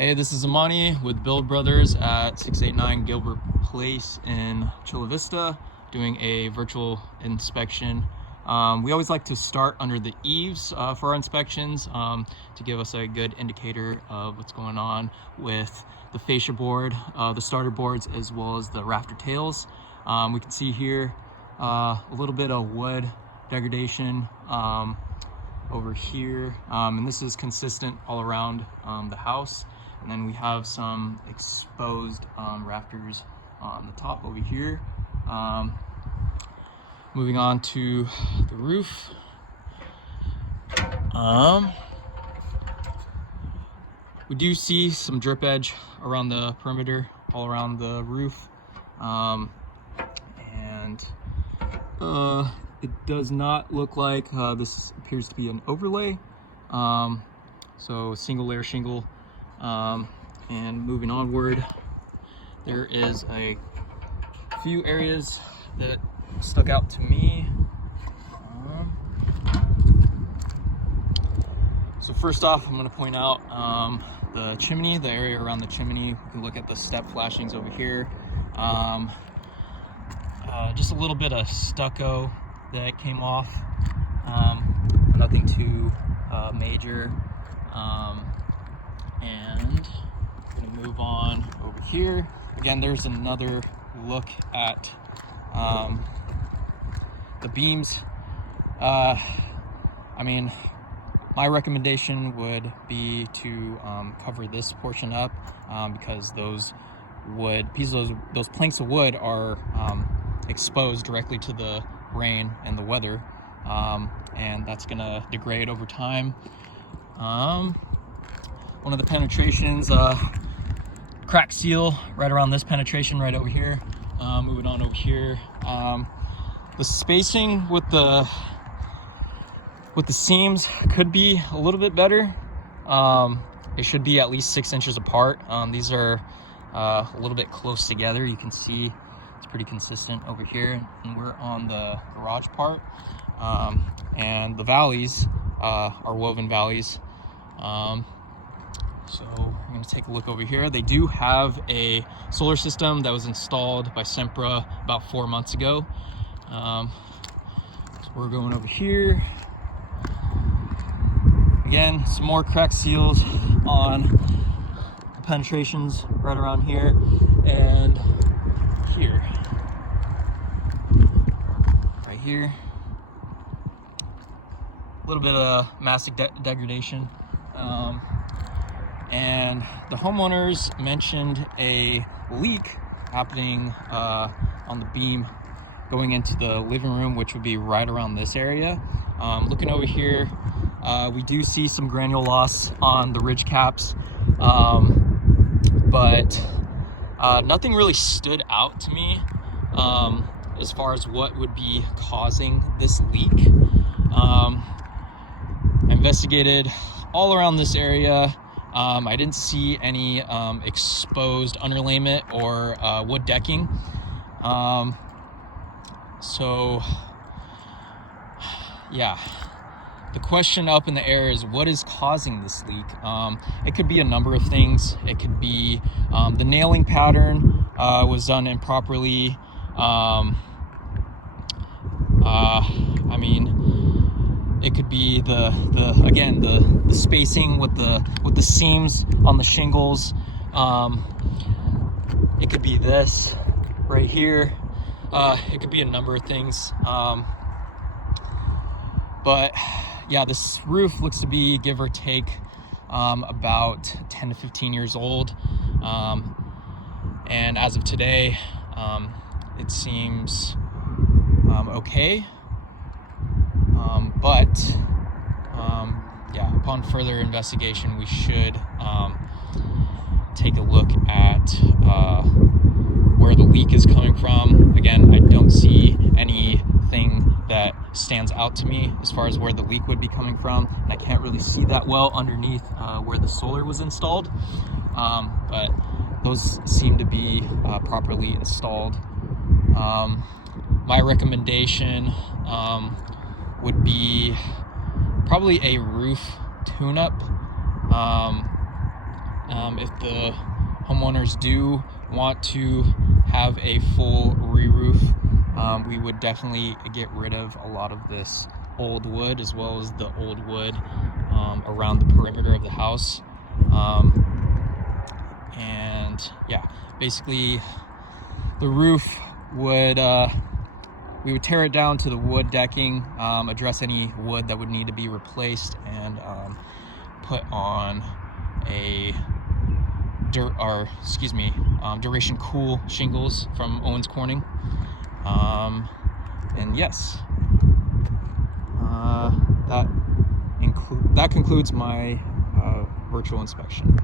Hey, this is Amani with Build Brothers at 689 Gilbert Place in Chula Vista, doing a virtual inspection. We always like to start under the eaves for our inspections to give us a good indicator of what's going on with the fascia board, the starter boards, as well as the rafter tails. We can see here a little bit of wood degradation over here, and this is consistent all around the house. And then we have some exposed rafters on the top over here. Moving on to the roof. We do see some drip edge around the perimeter, all around the roof. It does not look like this appears to be an overlay. So single layer shingle. And moving onward, there is a few areas that stuck out to me. So first off, I'm going to point out the chimney, the area around the chimney. We can look at the step flashings over here. Just a little bit of stucco that came off. Nothing too major. And I'm gonna move on over here. Again, there's another look at the beams. I mean, my recommendation would be to cover this portion up because those planks of wood are exposed directly to the rain and the weather, and that's gonna degrade over time. One of the penetrations, crack seal right around this penetration right over here. Moving on over here, the spacing with the seams could be a little bit better. It should be at least 6 inches apart. These are a little bit close together. You can see it's pretty consistent over here, and we're on the garage part, and the valleys are woven valleys. So I'm going to take a look over here. They do have a solar system that was installed by Sempra about 4 months ago. So we're going over here. Again, some more crack seals on the penetrations right around here and here. Right here. A little bit of mastic degradation. And the homeowners mentioned a leak happening on the beam going into the living room, which would be right around this area. Looking over here, we do see some granule loss on the ridge caps, but nothing really stood out to me as far as what would be causing this leak. I investigated all around this area. I didn't see any exposed underlayment or wood decking. So yeah, the question up in the air is what is causing this leak? It could be a number of things. It could be the nailing pattern was done improperly. I mean, it could be the spacing with the seams on the shingles. It could be this right here. It could be a number of things. But yeah, this roof looks to be, give or take, about 10 to 15 years old. And as of today, it seems okay. But yeah, upon further investigation, we should take a look at where the leak is coming from. Again, I don't see anything that stands out to me as far as where the leak would be coming from, and I can't really see that well underneath where the solar was installed, but those seem to be properly installed. My recommendation would be probably a roof tune-up. if the homeowners do want to have a full re-roof, we would definitely get rid of a lot of this old wood, as well as the old wood around the perimeter of the house. And yeah, basically the roof would we would tear it down to the wood decking, address any wood that would need to be replaced, and put on a duration cool shingles from Owens Corning. And yes, that concludes my virtual inspection.